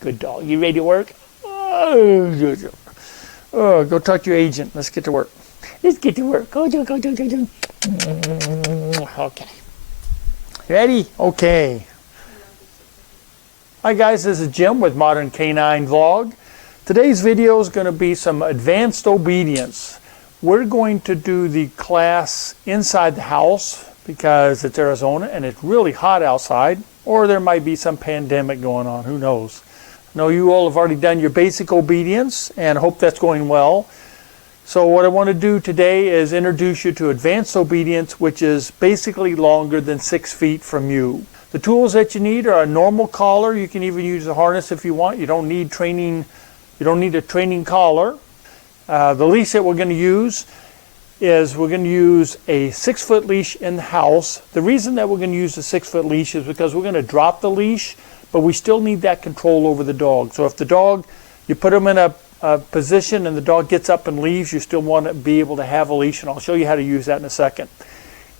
Good dog. You ready to work? Oh, go talk to your agent. Let's get to work. Let's get to work. Go. Okay. Ready? Okay. Hi guys, this is Jim with Modern Canine Vlog. Today's video is going to be some advanced obedience. We're going to do the class inside the house because it's Arizona and it's really hot outside, or there might be some pandemic going on, who knows. I know you all have already done your basic obedience and I hope that's going well. So what I want to do today is introduce you to advanced obedience, which is basically longer than 6 feet from you. The tools that you need are a normal collar. You can even use a harness if you want. You don't need training. You don't need a training collar. The leash that we're going to use is we're going to use a 6-foot leash in the house. The reason that we're going to use a 6-foot leash is because we're going to drop the leash, but we still need that control over the dog. So if the dog, you put him in a position and the dog gets up and leaves, you still want to be able to have a leash, and I'll show you how to use that in a second.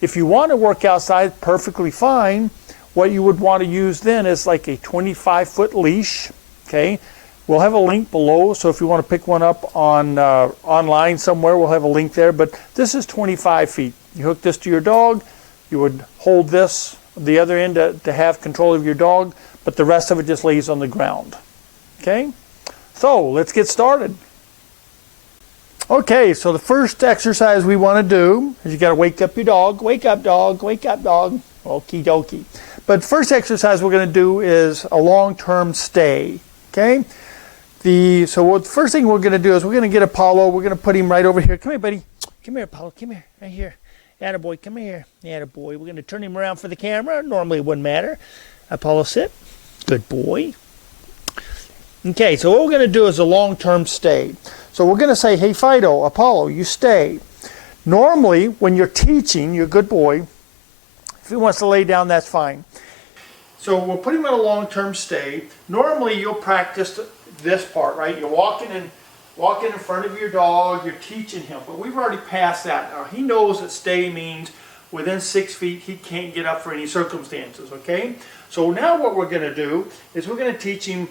If you want to work outside, perfectly fine. What you would want to use then is like a 25-foot leash, okay? We'll have a link below, so if you want to pick one up on online somewhere, we'll have a link there, but this is 25 feet. You hook this to your dog, you would hold this, the other end to have control of your dog, but the rest of it just lays on the ground, okay? So, let's get started. Okay, so the first exercise we want to do is you got to wake up your dog. Wake up, dog. Wake up, dog. Okie dokie. But first exercise we're going to do is a long-term stay. Okay? So the first thing we're going to do is we're going to get Apollo. We're going to put him right over here. Come here, buddy. Come here, Apollo. Come here. Right here. Attaboy, come here. Attaboy. We're going to turn him around for the camera. Normally it wouldn't matter. Apollo, sit. Good boy. Okay, so what we're going to do is a long-term stay. So we're going to say, hey, Fido, Apollo, you stay. Normally, when you're teaching, you're a good boy. If he wants to lay down, that's fine. So we'll put him in a long-term stay. Normally, you'll practice this part, right? You're walking in front of your dog. You're teaching him, but we've already passed that. Now, he knows that stay means within 6 feet, he can't get up for any circumstances, okay? So now what we're going to do is we're going to teach him.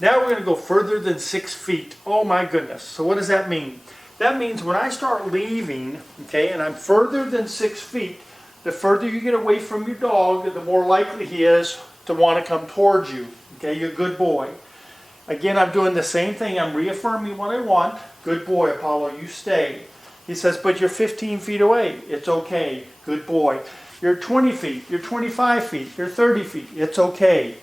Now we're going to go further than 6 feet. Oh my goodness. So what does that mean? That means when I start leaving, okay, and I'm further than 6 feet, the further you get away from your dog, the more likely he is to want to come towards you. Okay, you're a good boy. Again, I'm doing the same thing. I'm reaffirming what I want. Good boy, Apollo, you stay. He says, but you're 15 feet away. It's okay. Good boy. You're 20 feet. You're 25 feet. You're 30 feet. It's okay.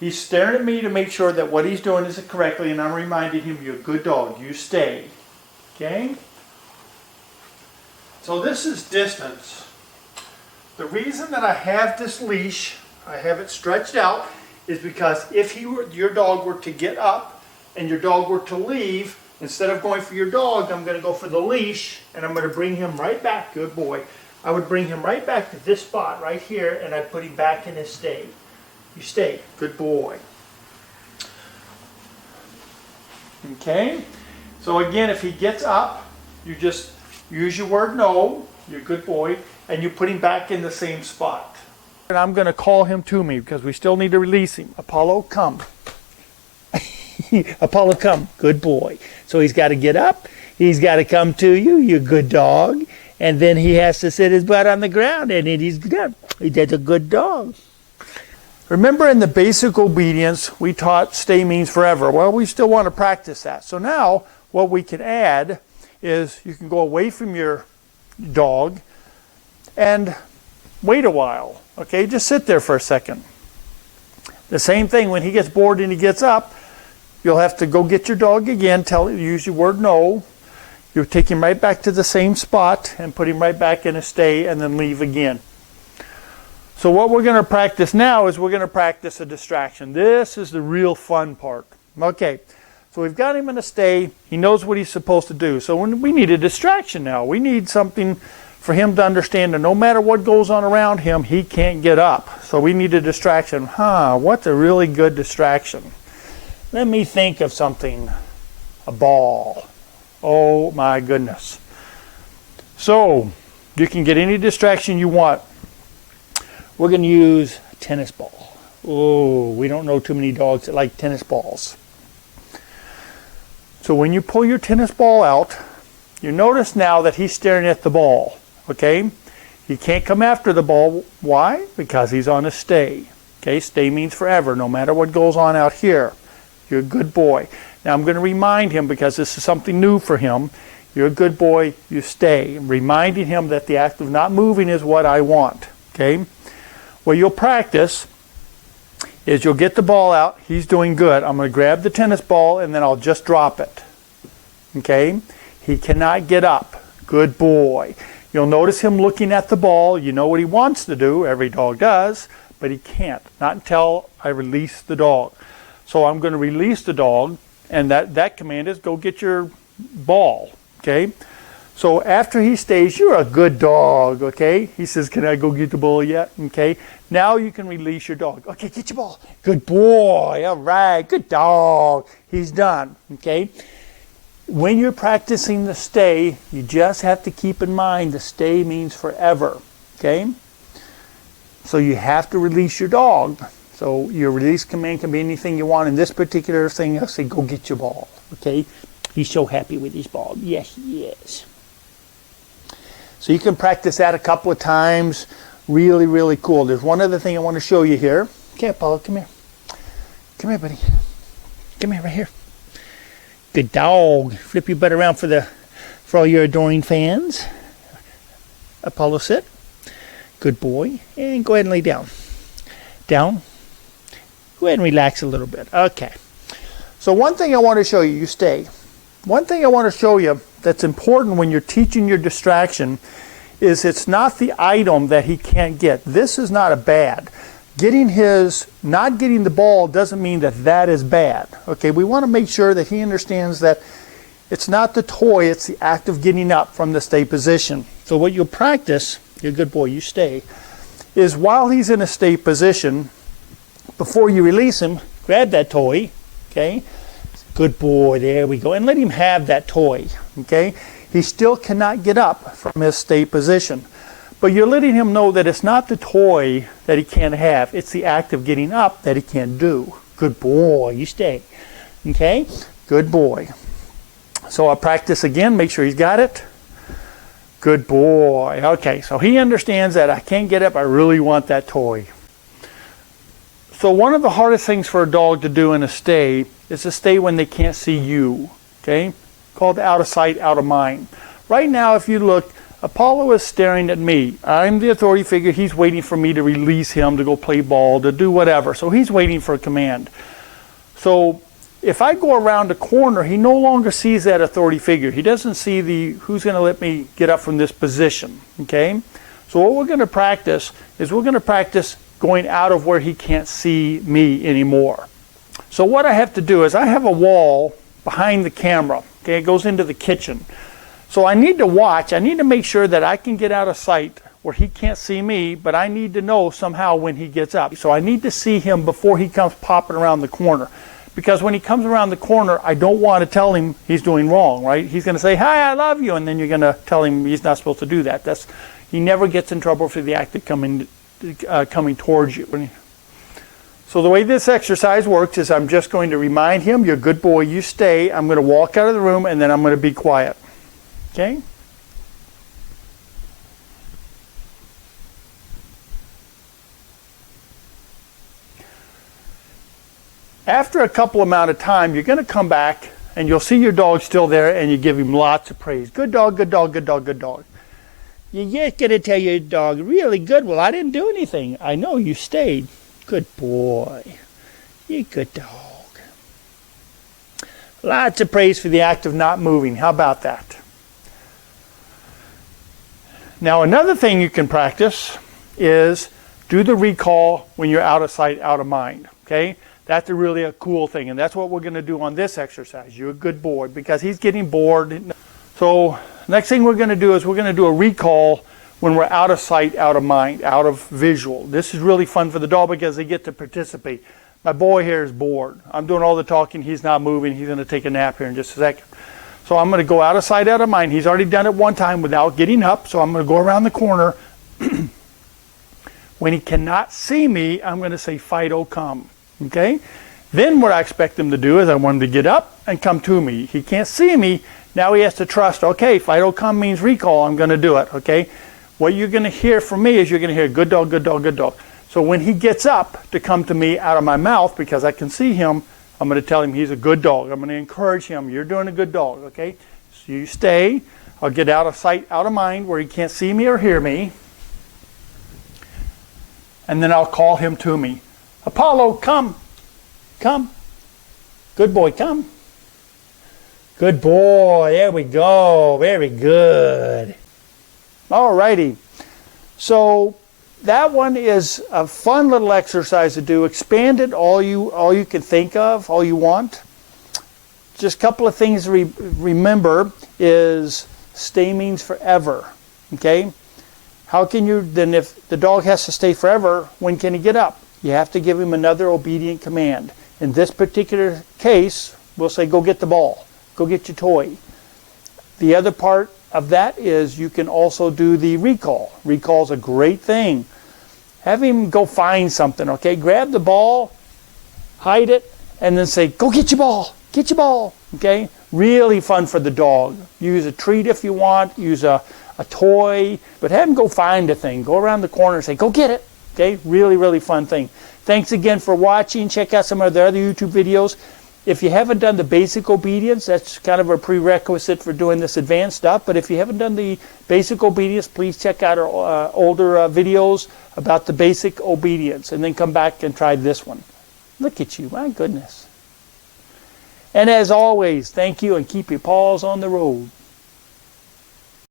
He's staring at me to make sure that what he's doing is correctly, and I'm reminding him, you're a good dog, you stay. Okay? So this is distance. The reason that I have this leash, I have it stretched out, is because if your dog were to get up and your dog were to leave, instead of going for your dog, I'm going to go for the leash, and I'm going to bring him right back, good boy. I would bring him right back to this spot right here, and I'd put him back in his stay. You stay. Good boy. Okay? So again, if he gets up, you just use your word no. You're a good boy. And you put him back in the same spot. And I'm going to call him to me because we still need to release him. Apollo, come. Apollo, come. Good boy. So he's got to get up. He's got to come to you. You're a good dog. And then he has to sit his butt on the ground. And then he's good. That's a good dog. Remember in the basic obedience, we taught stay means forever. Well, we still want to practice that. So now what we can add is you can go away from your dog and wait a while. Okay, just sit there for a second. The same thing when he gets bored and he gets up, you'll have to go get your dog again, use your word no. You take him right back to the same spot and put him right back in a stay and then leave again. So what we're going to practice now is we're going to practice a distraction. This is the real fun part. Okay, so we've got him in a stay. He knows what he's supposed to do. So we need a distraction now. We need something for him to understand that no matter what goes on around him, he can't get up. So we need a distraction. What's a really good distraction? Let me think of something. A ball. Oh my goodness. So you can get any distraction you want. We're going to use a tennis ball. Oh, we don't know too many dogs that like tennis balls. So when you pull your tennis ball out, you notice now that he's staring at the ball, okay? He can't come after the ball. Why? Because he's on a stay. Okay, stay means forever, no matter what goes on out here. You're a good boy. Now I'm going to remind him, because this is something new for him, you're a good boy, you stay. I'm reminding him that the act of not moving is what I want, okay? What you'll practice is you'll get the ball out, he's doing good. I'm going to grab the tennis ball and then I'll just drop it, okay? He cannot get up. Good boy. You'll notice him looking at the ball. You know what he wants to do. Every dog does, but he can't. Not until I release the dog. So I'm going to release the dog, and that command is go get your ball, okay? So after he stays, you're a good dog, okay? He says, can I go get the ball yet? Okay. Now you can release your dog. Okay, get your ball. Good boy. All right. Good dog. He's done, okay? When you're practicing the stay, you just have to keep in mind the stay means forever, okay? So you have to release your dog. So your release command can be anything you want. In this particular thing, I'll say, go get your ball, okay? He's so happy with his ball. Yes, he is. So you can practice that a couple of times. Really, really cool. There's one other thing I want to show you here. Okay, Apollo, come here. Come here, buddy. Come here, right here. Good dog. Flip your butt around for all your adoring fans. Apollo, sit. Good boy. And go ahead and lay down. Down. Go ahead and relax a little bit. Okay. So one thing I want to show you, you stay. One thing I want to show you that's important when you're teaching your distraction is it's not the item that he can't get. This is not a bad. Not getting the ball doesn't mean that is bad. Okay, we want to make sure that he understands that it's not the toy, it's the act of getting up from the stay position. So what you'll practice, you're a good boy, you stay, is while he's in a stay position, before you release him, grab that toy, okay? Good boy, there we go, and let him have that toy, okay? He still cannot get up from his stay position. But you're letting him know that it's not the toy that he can't have. It's the act of getting up that he can't do. Good boy, you stay. Okay? Good boy. So I'll practice again, make sure he's got it. Good boy. Okay, so he understands that I can't get up, I really want that toy. So one of the hardest things for a dog to do in a stay is to stay when they can't see you. Okay? Called out of sight, out of mind. Right now, if you look, Apollo is staring at me. I'm the authority figure. He's waiting for me to release him to go play ball, to do whatever. So he's waiting for a command. So if I go around a corner, he no longer sees that authority figure. He doesn't see the who's going to let me get up from this position. Okay? So what we're going to practice is we're going to practice going out of where he can't see me anymore. So what I have to do is I have a wall behind the camera. Okay? It goes into the kitchen. So I need to watch, I need to make sure that I can get out of sight where he can't see me, but I need to know somehow when he gets up. So I need to see him before he comes popping around the corner. Because when he comes around the corner, I don't want to tell him he's doing wrong, right? He's going to say, hi, I love you, and then you're going to tell him he's not supposed to do that. He never gets in trouble for the act of coming towards you. So the way this exercise works is I'm just going to remind him, you're a good boy, you stay. I'm going to walk out of the room, and then I'm going to be quiet. Okay? After a couple amount of time, you're going to come back and you'll see your dog still there and you give him lots of praise. Good dog, good dog, good dog, good dog. You're just going to tell your dog, really good. Well, I didn't do anything. I know you stayed. Good boy. You're a good dog. Lots of praise for the act of not moving. How about that? Now another thing you can practice is do the recall when you're out of sight, out of mind. Okay? That's really a cool thing, and that's what we're going to do on this exercise. You're a good boy, because he's getting bored. So next thing we're going to do is we're going to do a recall when we're out of sight, out of mind, out of visual. This is really fun for the dog because they get to participate. My boy here is bored. I'm doing all the talking. He's not moving. He's going to take a nap here in just a second. So I'm going to go out of sight, out of mind. He's already done it one time without getting up, so I'm going to go around the corner. When he cannot see me, I'm going to say, Fido, come. Okay? Then what I expect him to do is I want him to get up and come to me. He can't see me. Now he has to trust, okay, Fido, come means recall. I'm going to do it. Okay? What you're going to hear from me is you're going to hear, good dog, good dog, good dog. So when he gets up to come to me out of my mouth, because I can see him, I'm going to tell him he's a good dog. I'm going to encourage him. You're doing a good dog. Okay? So you stay. I'll get out of sight, out of mind, where he can't see me or hear me. And then I'll call him to me. Apollo, come. Come. Good boy, come. Good boy. There we go. Very good. All righty. So that one is a fun little exercise to do. Expand it all you can think of, all you want. Just a couple of things to remember is stay means forever. Okay? How can you, then if the dog has to stay forever, when can he get up? You have to give him another obedient command. In this particular case, we'll say, go get the ball. Go get your toy. The other part of that is you can also do the recall. Recall is a great thing. Have him go find something, okay? Grab the ball, hide it, and then say, go get your ball. Get your ball, okay? Really fun for the dog. Use a treat if you want. Use a toy, but have him go find a thing. Go around the corner and say, go get it. Okay, really, really fun thing. Thanks again for watching. Check out some of the other YouTube videos. If you haven't done the basic obedience, that's kind of a prerequisite for doing this advanced stuff. But if you haven't done the basic obedience, please check out our older videos about the basic obedience. And then come back and try this one. Look at you, my goodness. And as always, thank you, and keep your paws on the road.